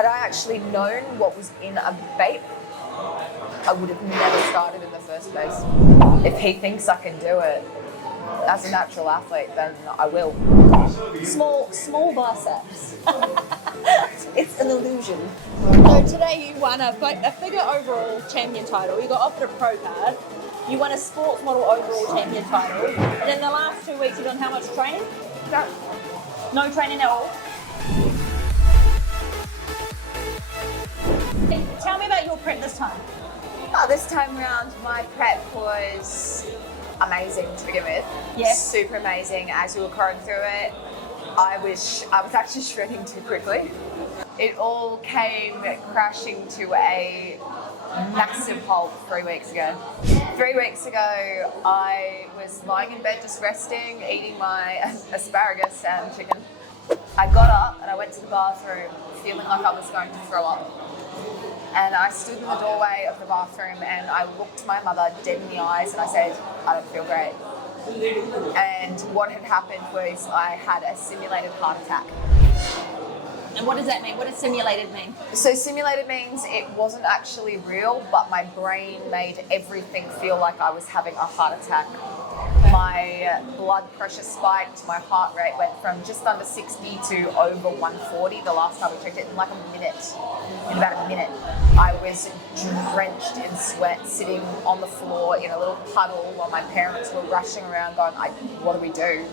Had I actually known what was in a vape, I would have never started in the first place. If he thinks I can do it as a natural athlete, then I will. Small biceps. It's an illusion. So today you won a figure overall champion title. You got offered a pro card. You won a sports model overall champion title. And in the last 2 weeks, you've done how much training? No training at all. Tell me about your prep this time. Oh, this time around, my prep was amazing to begin with. Yes. Super amazing. As we were going through it, I was actually shredding too quickly. It all came crashing to a massive halt 3 weeks ago. 3 weeks ago, I was lying in bed just resting, eating my asparagus and chicken. I got up and I went to the bathroom feeling like I was going to throw up. And I stood in the doorway of the bathroom and I looked my mother dead in the eyes and I said, I don't feel great. And what had happened was I had a simulated heart attack. And what does that mean? What does simulated mean? So simulated means it wasn't actually real, but my brain made everything feel like I was having a heart attack. My blood pressure spiked, my heart rate went from just under 60 to over 140 the last time we checked it in like a minute. In about a minute, I was drenched in sweat, sitting on the floor in a little puddle while my parents were rushing around going, what do we do?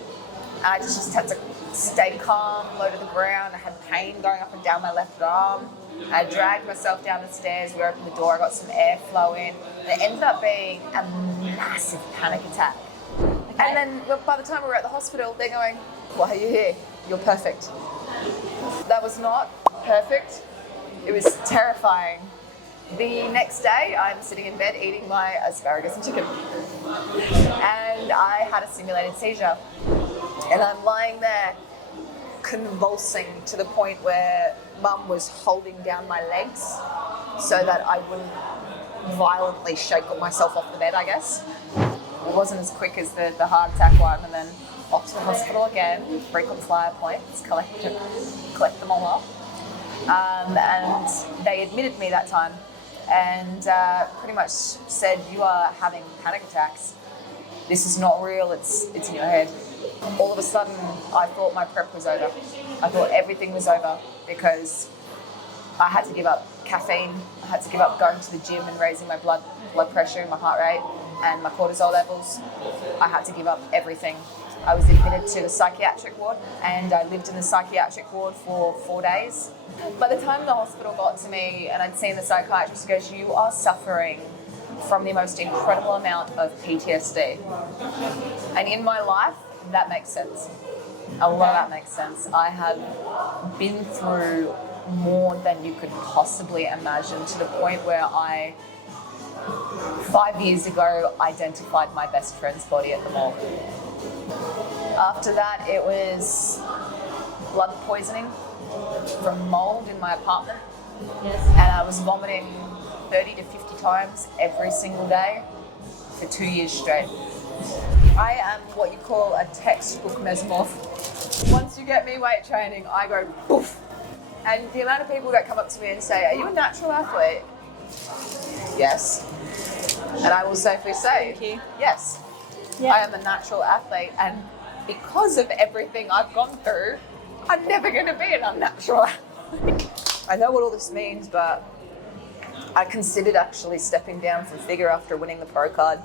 And I just had to stay calm, low to the ground. I had pain going up and down my left arm. I dragged myself down the stairs. We opened the door. I got some airflow in. And it ended up being a massive panic attack. Okay. And then by the time we were at the hospital, they're going, why are you here? You're perfect. That was not perfect. It was terrifying. The next day, I'm sitting in bed eating my asparagus and chicken. And I had a simulated seizure. And I'm lying there convulsing to the point where Mum was holding down my legs so that I wouldn't violently shake myself off the bed, I guess. It wasn't as quick as the heart attack one, and then off to the hospital again, frequent flyer points, collect them all up. And they admitted me that time and pretty much said, you are having panic attacks. This is not real, it's in your head. All of a sudden, I thought my prep was over. I thought everything was over because I had to give up caffeine. I had to give up going to the gym and raising my blood pressure and my heart rate and my cortisol levels. I had to give up everything. I was admitted to the psychiatric ward and I lived in the psychiatric ward for 4 days. By the time the hospital got to me and I'd seen the psychiatrist, he goes, you are suffering from the most incredible amount of PTSD. And in my life, that makes sense. A lot of that makes sense. I have been through more than you could possibly imagine, to the point where I, 5 years ago, identified my best friend's body at the mall. After that, it was blood poisoning from mold in my apartment. Yes. And I was vomiting 30 to 50 times every single day for 2 years straight. I am what you call a textbook mesomorph. Once you get me weight training, I go poof. And the amount of people that come up to me and say, are you a natural athlete? Yes. And I will safely say, Thank you. yes, Yeah. I am a natural athlete. And because of everything I've gone through, I'm never going to be an unnatural athlete. I know what all this means, but I considered actually stepping down from figure after winning the pro card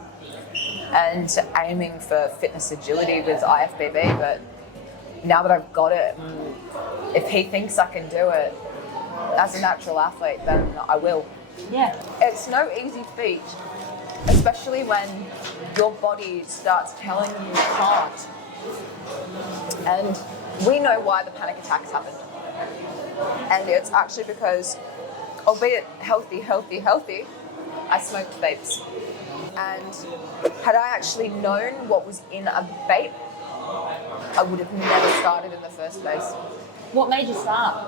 and aiming for fitness agility with IFBB, but now that I've got it, if he thinks I can do it as a natural athlete, then I will. Yeah. It's no easy feat, especially when your body starts telling you can't. And we know why the panic attacks happen. And it's actually because, albeit healthy, I smoked vapes. And had I actually known what was in a vape, I would have never started in the first place. What made you start?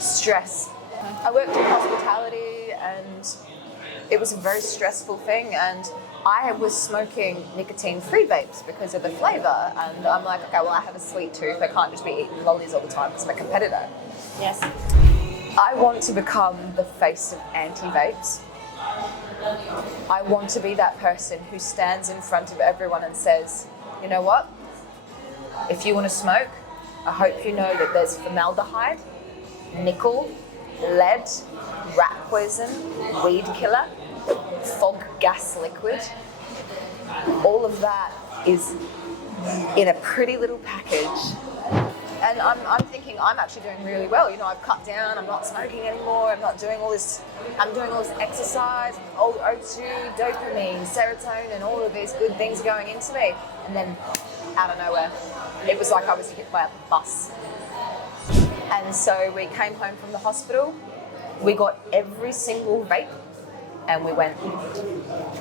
Stress. I worked in hospitality and it was a very stressful thing, and I was smoking nicotine-free vapes because of the flavour, and I'm like, okay, well, I have a sweet tooth, I can't just be eating lollies all the time because I'm a competitor. Yes. I want to become the face of anti-vapes. I want to be that person who stands in front of everyone and says, you know what? If you want to smoke, I hope you know that there's formaldehyde, nickel, lead, rat poison, weed killer, fog gas liquid. All of that is in a pretty little package. And I'm thinking I'm actually doing really well. You know, I've cut down, I'm not smoking anymore, I'm doing all this exercise, old O2, dopamine, serotonin, all of these good things going into me. And then out of nowhere, it was like I was hit by a bus. And so we came home from the hospital, we got every single vape, and we went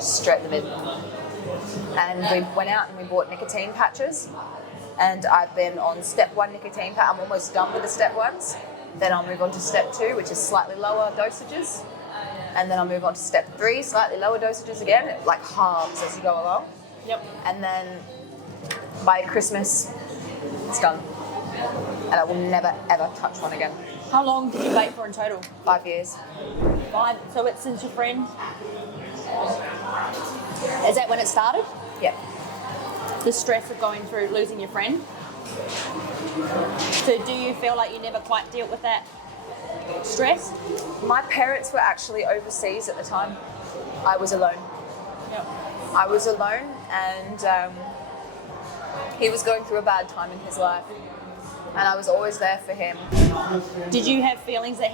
straight in the mid. And we went out and we bought nicotine patches. And I've been on step 1 nicotine patch. I'm almost done with the step 1s. Then I'll move on to step 2, which is slightly lower dosages. And then I'll move on to step 3, slightly lower dosages again. It like halves as you go along. Yep. And then by Christmas, it's done. And I will never, ever touch one again. How long did you vape for in total? 5 years. 5. So it's since your friend? Is that when it started? Yeah. The stress of going through losing your friend. So do you feel like you never quite dealt with that stress? My parents were actually overseas at the time. I was alone. Yep. I was alone, and he was going through a bad time in his life, and I was always there for him. Did you have feelings that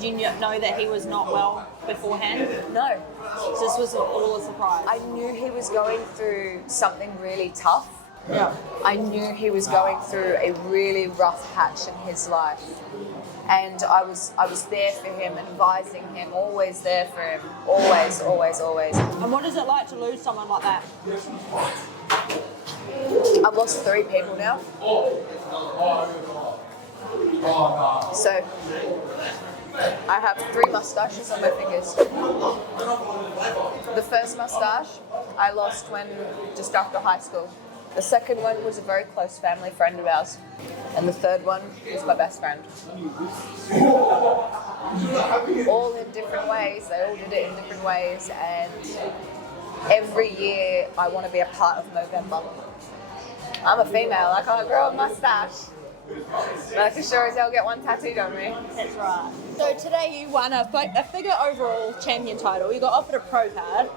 did you know that he was not well beforehand? No. So this was all a surprise? I knew he was going through something really tough. Yeah. I knew he was going through a really rough patch in his life. And I was there for him, advising him, always there for him. Always, always, always. And what is it like to lose someone like that? I've lost 3 people now. So I have 3 mustaches on my fingers. The first mustache I lost when just after high school. The second one was a very close family friend of ours. And the third one was my best friend. All in different ways. They all did it in different ways. And every year I want to be a part of November. I'm a female. I can't grow a mustache. But I can sure as hell get one tattooed on me. That's right. So today you won a figure overall champion title. You got offered a pro card.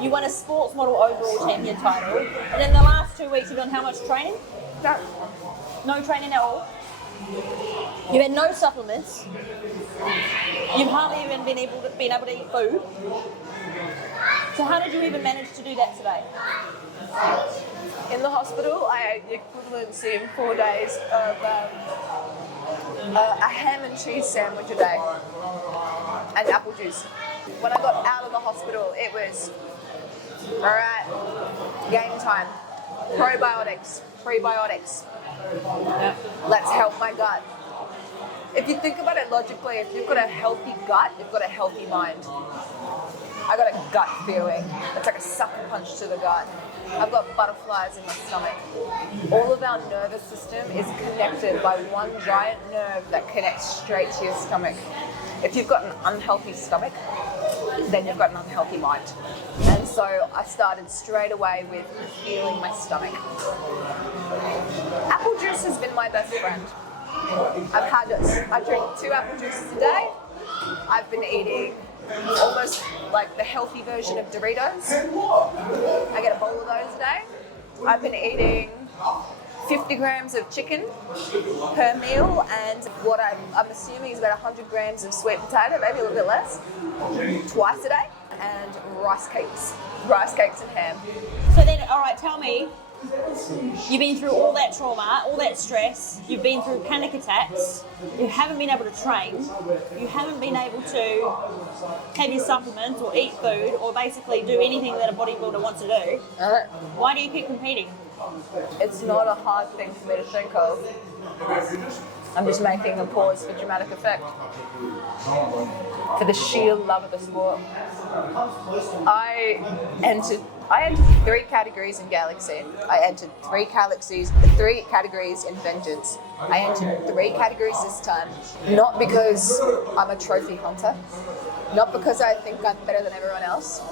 You won a sports model overall champion title. And in the last 2 weeks you've done how much training? No training at all. You've had no supplements. You've hardly even been able to eat food. So how did you even manage to do that today? In the hospital, I ate the equivalency in 4 days of a ham and cheese sandwich a day and apple juice. When I got out of the hospital, it was, all right, game time. Probiotics, prebiotics. Let's help my gut. If you think about it logically, if you've got a healthy gut, you've got a healthy mind. I got a gut feeling. It's like a sucker punch to the gut. I've got butterflies in my stomach. All of our nervous system is connected by one giant nerve that connects straight to your stomach. If you've got an unhealthy stomach, then you've got an unhealthy mind. And so I started straight away with healing my stomach. Apple juice has been my best friend. I drink 2 apple juices a day. I've been eating almost like the healthy version of Doritos. I get a bowl of those a day. I've been eating 50 grams of chicken per meal, and what I'm assuming is about 100 grams of sweet potato, maybe a little bit less, twice a day, and rice cakes and ham. So then, all right, tell me, you've been through all that trauma, all that stress, you've been through panic attacks, you haven't been able to train, you haven't been able to have your supplements or eat food or basically do anything that a bodybuilder wants to do. Why do you keep competing? It's not a hard thing for me to think of. I'm just making a pause for dramatic effect. For the sheer love of the sport. I I entered 3 categories in Galaxy. I entered 3 categories in Vengeance. I entered 3 categories this time, not because I'm a trophy hunter, not because I think I'm better than everyone else,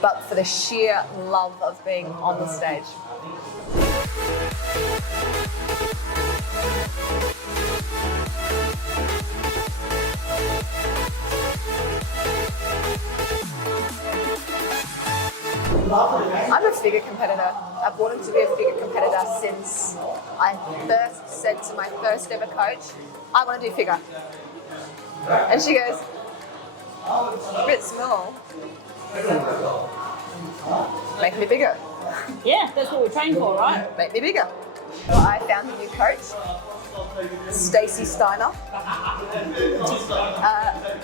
but for the sheer love of being on the stage. I'm a figure competitor. I've wanted to be a figure competitor since I first said to my first ever coach, I want to do figure. And she goes, a bit small. Make me bigger. Yeah, that's what we train for, right? Make me bigger. Well, I found a new coach, Stacey Steiner,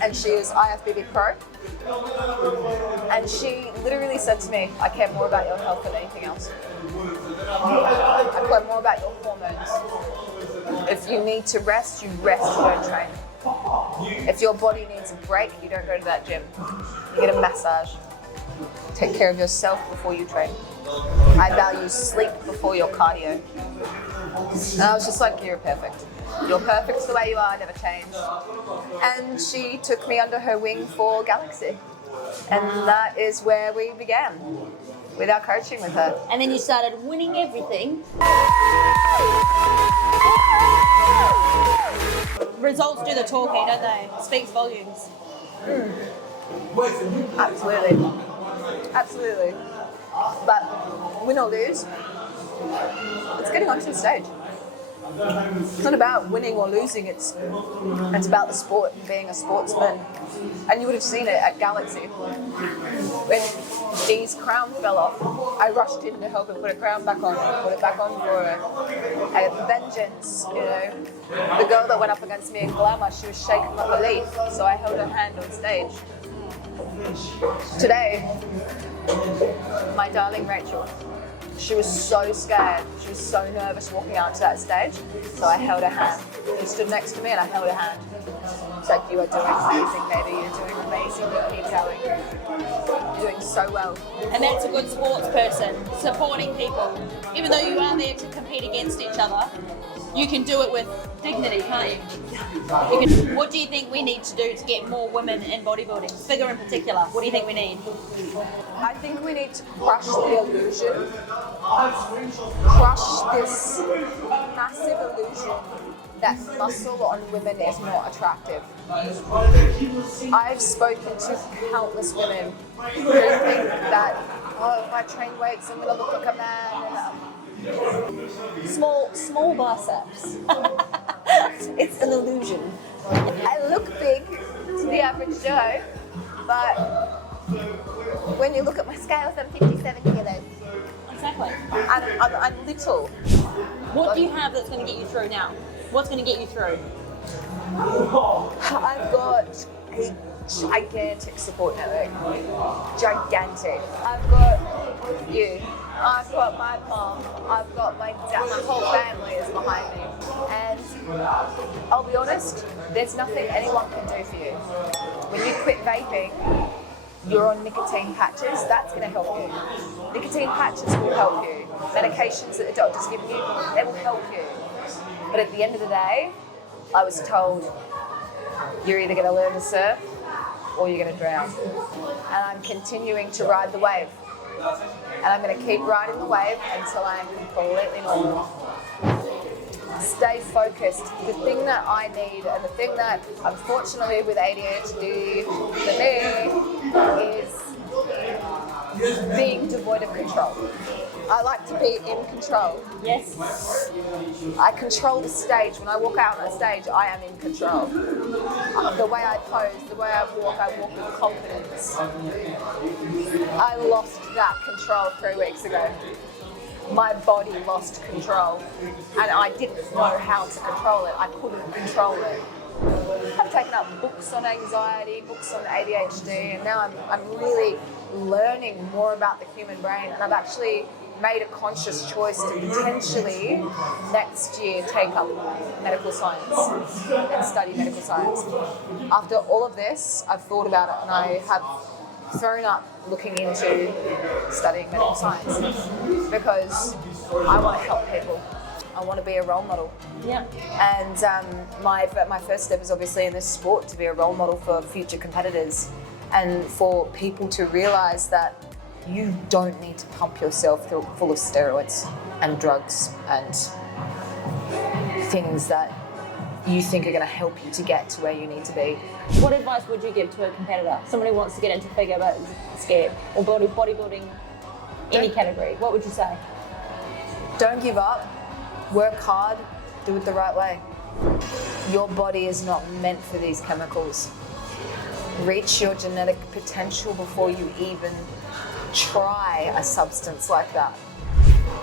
and she is IFBB Pro. And she literally said to me, I care more about your health than anything else. I care more about your hormones. If you need to rest, you rest, you don't train. If your body needs a break, you don't go to that gym. You get a massage. Take care of yourself before you train. I value sleep before your cardio. And I was just like, you're perfect. You're perfect the way you are, never change. And she took me under her wing for Galaxy. And that is where we began with our coaching with her. And then you started winning everything. Results do the talking, don't they? Speaks volumes. Absolutely. Absolutely. But win or lose, it's getting onto the stage. It's not about winning or losing, it's about the sport and being a sportsman. And you would have seen it at Galaxy. When Dee's crown fell off, I rushed in to help her put her crown back on, put it back on for her. At Vengeance, you know, the girl that went up against me in Glamour, she was shaking like a leaf, so I held her hand on stage. Today, my darling Rachel, she was so scared, she was so nervous walking out to that stage, so I held her hand. She stood next to me and I held her hand. It's like, you are doing amazing, baby, you're doing amazing, you keep going. You're doing so well. And that's a good sports person, supporting people. Even though you are there to compete against each other, you can do it with dignity, can't you? What do you think we need to do to get more women in bodybuilding? Figure in particular, what do you think we need? I think we need to crush the illusion. Crush this massive illusion that muscle on women is not attractive. I've spoken to countless women who think that, oh, if I train weights, I'm going to look like a man. And, small biceps. It's an illusion. I look big to the average Joe, but when you look at my scales, I'm 57 kilos. Exactly. I'm little. What do you have that's going to get you through now? What's going to get you through? I've got a gigantic support network. Gigantic. I've got you. I've got my mom. I've got my dad. My whole family is behind me. And I'll be honest, there's nothing anyone can do for you. When you quit vaping, you're on nicotine patches. That's going to help you. Nicotine patches will help you. Medications that the doctor's giving you, they will help you. But at the end of the day, I was told, you're either going to learn to surf or you're going to drown. And I'm continuing to ride the wave. And I'm going to keep riding the wave until I'm completely normal. Stay focused. The thing that I need, and the thing that, unfortunately, with ADHD for me, is being devoid of control. I like to be in control. Yes. I control the stage. When I walk out on the stage, I am in control. The way I pose, the way I walk with confidence. I lost that control 3 weeks ago. My body lost control, and I didn't know how to control it. I couldn't control it. I've taken up books on anxiety, books on ADHD, and now I'm really learning more about the human brain, and I've actually made a conscious choice to potentially next year take up medical science and study medical science. After all of this, I've thought about it, and I have thrown up looking into studying medical science because I want to help people. I want to be a role model. Yeah. And my first step is obviously in this sport to be a role model for future competitors and for people to realise that you don't need to pump yourself full of steroids and drugs and things that you think are going to help you to get to where you need to be. What advice would you give to a competitor? Somebody who wants to get into figure but is scared, or bodybuilding, any category. What would you say? Don't give up. Work hard. Do it the right way. Your body is not meant for these chemicals. Reach your genetic potential before you even try a substance like that.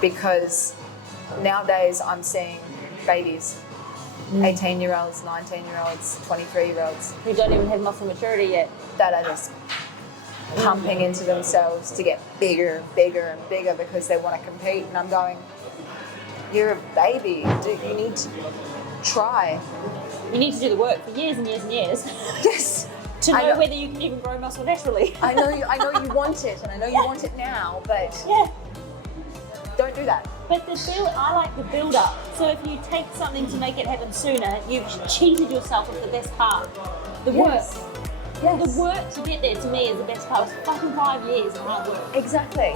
Because nowadays I'm seeing babies, 18-year-olds, 19-year-olds, 23-year-olds. Who don't even have muscle maturity yet. That are just pumping into themselves to get bigger and bigger and bigger because they want to compete. And I'm going, you're a baby. You need to try. You need to do the work for years and years and years. Yes. To know whether you can even grow muscle naturally. I know you want it, and I know you want it now, but yeah, don't do that. But I like the build up. So if you take something to make it happen sooner, you've cheated yourself with the best part. The work. Yes. The work to get there to me is the best part. It's fucking 5 years of hard work. Exactly.